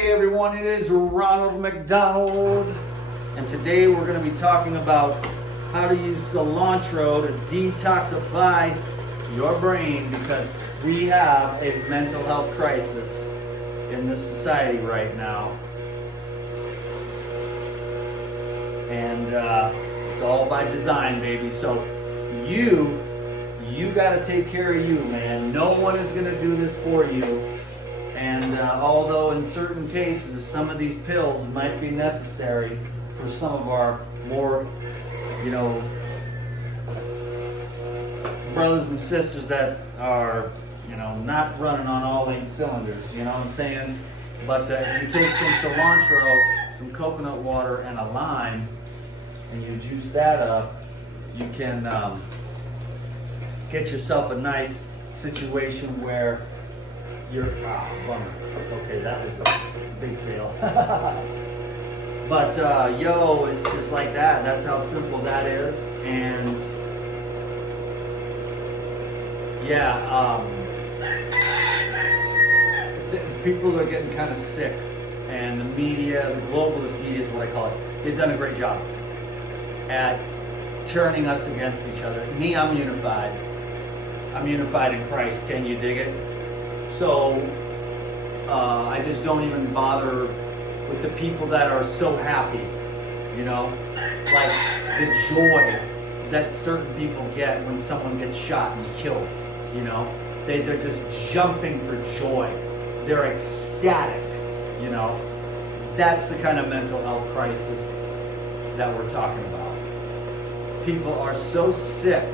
Hey everyone, it is Ronald McDonald, and today we're going to be talking about how to use cilantro to detoxify your brain, because we have a mental health crisis in this society right now. And it's all by design, baby. So you got to take care of you, man. No one is going to do this for you. And although in certain cases some of these pills might be necessary for some of our more, brothers and sisters that are, not running on all 8 cylinders, you know what I'm saying? But if you take some cilantro, some coconut water, and a lime, and you juice that up, you can get yourself a nice situation where you're, bummer. Okay, that was a big fail. But it's just like that. That's how simple that is. And people are getting kind of sick, and the media, the globalist media is what I call it. They've done a great job at turning us against each other. Me, I'm unified. I'm unified in Christ. Can you dig it? So I just don't even bother with the people that are so happy, like the joy that certain people get when someone gets shot and killed, they're just jumping for joy. They're ecstatic, That's the kind of mental health crisis that we're talking about. People are so sick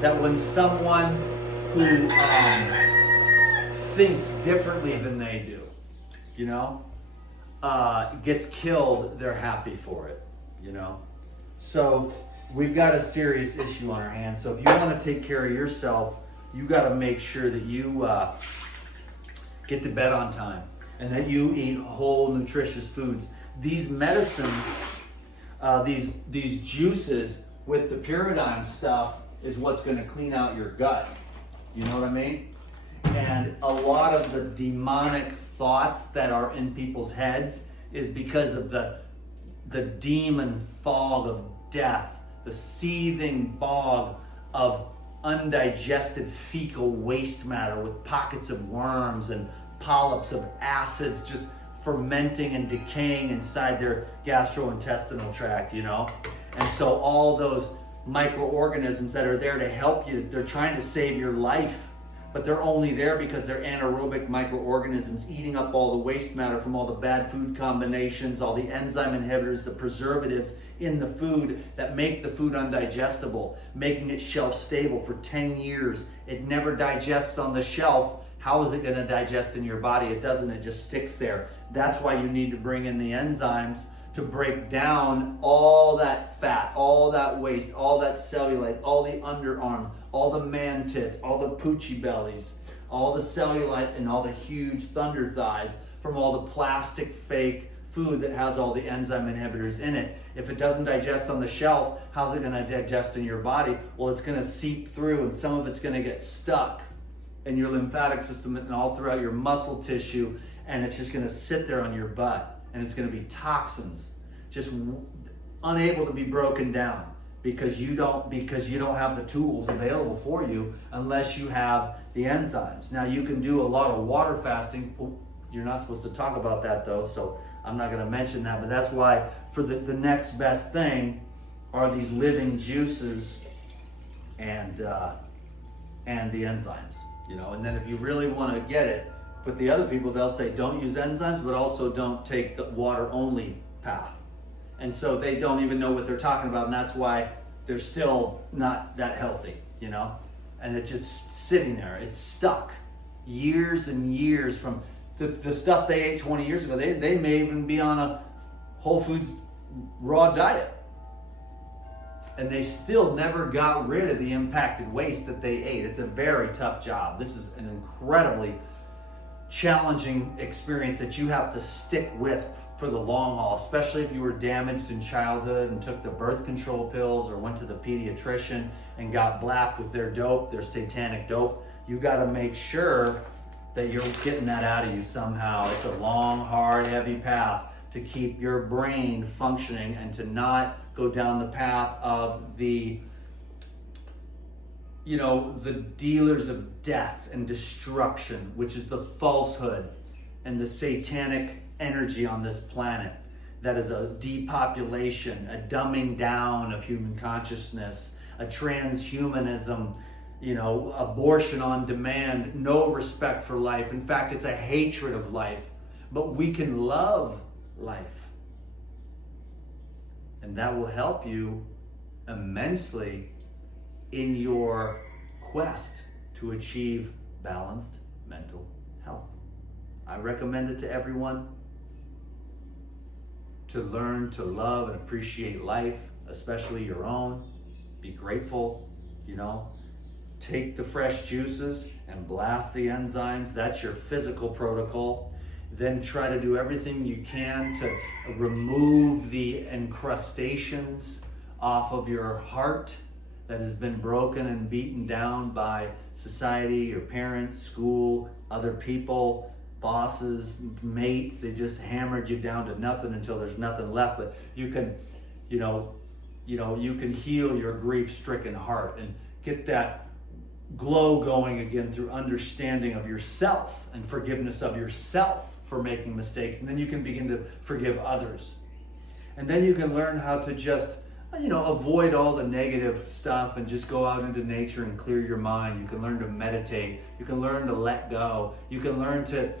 that when someone who thinks differently than they do, gets killed, they're happy for it, So we've got a serious issue on our hands. So if you want to take care of yourself, you got to make sure that you get to bed on time and that you eat whole, nutritious foods. These medicines, these juices with the pyridine stuff is what's going to clean out your gut. You know what I mean? And a lot of the demonic thoughts that are in people's heads is because of the demon fog of death, the seething bog of undigested fecal waste matter with pockets of worms and polyps of acids just fermenting and decaying inside their gastrointestinal tract, And so all those microorganisms that are there to help you, they're trying to save your life, but they're only there because they're anaerobic microorganisms eating up all the waste matter from all the bad food combinations, all the enzyme inhibitors, the preservatives in the food that make the food undigestible, making it shelf stable for 10 years. It never digests on the shelf. How is it going to digest in your body? It doesn't, it just sticks there. That's why you need to bring in the enzymes to break down all that fat, all that waste, all that cellulite, all the underarm, all the man tits, all the poochie bellies, all the cellulite and all the huge thunder thighs from all the plastic fake food that has all the enzyme inhibitors in it. If it doesn't digest on the shelf, how's it going to digest in your body? Well, it's going to seep through, and some of it's going to get stuck in your lymphatic system and all throughout your muscle tissue, and it's just going to sit there on your butt. And it's going to be toxins, just unable to be broken down because you don't have the tools available for you unless you have the enzymes. Now you can do a lot of water fasting. You're not supposed to talk about that though, so I'm not going to mention that. But that's why for the next best thing are these living juices and the enzymes. And then if you really want to get it. But the other people, they'll say, don't use enzymes, but also don't take the water-only path. And so they don't even know what they're talking about, and that's why they're still not that healthy, And it's just sitting there. It's stuck. Years and years from the stuff they ate 20 years ago. They may even be on a Whole Foods raw diet. And they still never got rid of the impacted waste that they ate. It's a very tough job. This is an incredibly challenging experience that you have to stick with for the long haul, especially if you were damaged in childhood and took the birth control pills or went to the pediatrician and got blapped with their dope, their satanic dope. You got to make sure that you're getting that out of you somehow. It's a long, hard, heavy path to keep your brain functioning and to not go down the path of the dealers of death and destruction, which is the falsehood and the satanic energy on this planet. That is a depopulation, a dumbing down of human consciousness, a transhumanism, abortion on demand, no respect for life. In fact, it's a hatred of life. But we can love life. And that will help you immensely in your quest to achieve balanced mental health. I recommend it to everyone to learn to love and appreciate life, especially your own. Be grateful, Take the fresh juices and blast the enzymes. That's your physical protocol. Then try to do everything you can to remove the encrustations off of your heart that has been broken and beaten down by society, your parents, school, other people, bosses, mates. They just hammered you down to nothing until there's nothing left. But you can, you can heal your grief-stricken heart and get that glow going again through understanding of yourself and forgiveness of yourself for making mistakes. And then you can begin to forgive others. And then you can learn how to just, avoid all the negative stuff and just go out into nature and clear your mind. You can learn to meditate. You can learn to let go. You can learn to,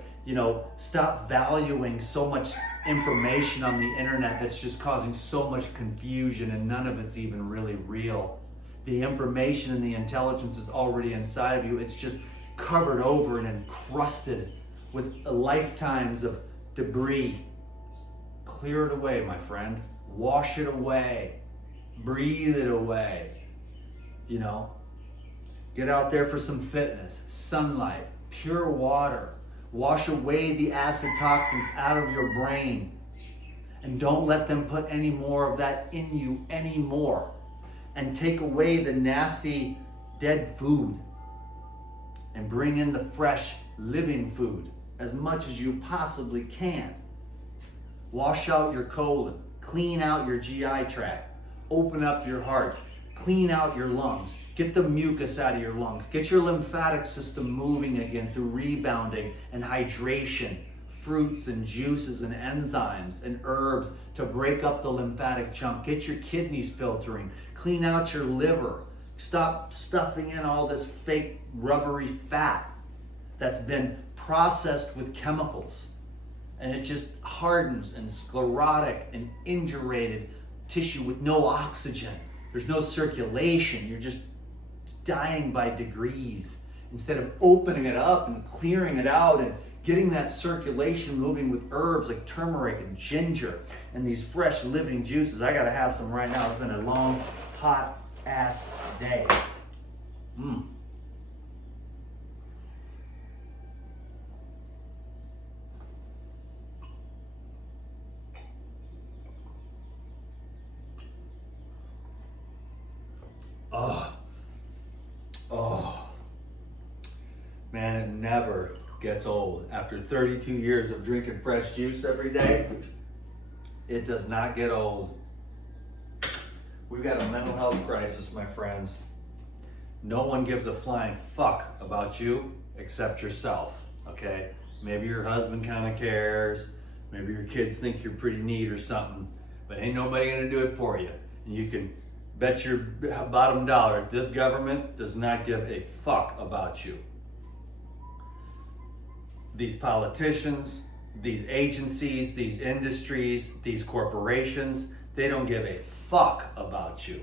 stop valuing so much information on the internet that's just causing so much confusion and none of it's even really real. The information and the intelligence is already inside of you. It's just covered over and encrusted with lifetimes of debris. Clear it away, my friend. Wash it away. Breathe it away. Get out there for some fitness, sunlight, pure water. Wash away the acid toxins out of your brain. And don't let them put any more of that in you anymore. And take away the nasty dead food and bring in the fresh living food as much as you possibly can. Wash out your colon, clean out your GI tract, open up your heart, clean out your lungs, get the mucus out of your lungs, get your lymphatic system moving again through rebounding and hydration, fruits and juices and enzymes and herbs to break up the lymphatic chunk, get your kidneys filtering, clean out your liver, stop stuffing in all this fake rubbery fat that's been processed with chemicals. And it just hardens and sclerotic and indurated tissue with no oxygen. There's no circulation. You're just dying by degrees. Instead of opening it up and clearing it out and getting that circulation moving with herbs like turmeric and ginger and these fresh living juices. I gotta have some right now. It's been a long, hot ass day. Man, it never gets old. After 32 years of drinking fresh juice every day, it does not get old. We've got a mental health crisis, my friends. No one gives a flying fuck about you except yourself, okay? Maybe your husband kind of cares. Maybe your kids think you're pretty neat or something, but ain't nobody gonna do it for you. And you can bet your bottom dollar, this government does not give a fuck about you. These politicians, these agencies, these industries, these corporations, they don't give a fuck about you.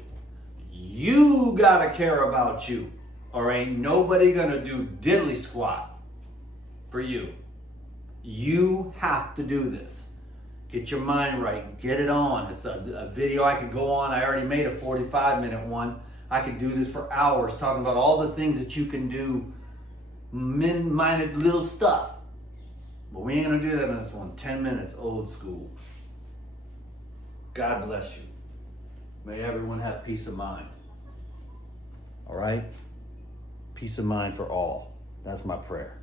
You gotta care about you, or ain't nobody gonna do diddly squat for you. You have to do this. Get your mind right, get it on. It's a video I could go on. I already made a 45-minute one. I could do this for hours talking about all the things that you can do, minded little stuff. But we ain't gonna do that in this one. 10 minutes, old school. God bless you. May everyone have peace of mind. All right? Peace of mind for all. That's my prayer.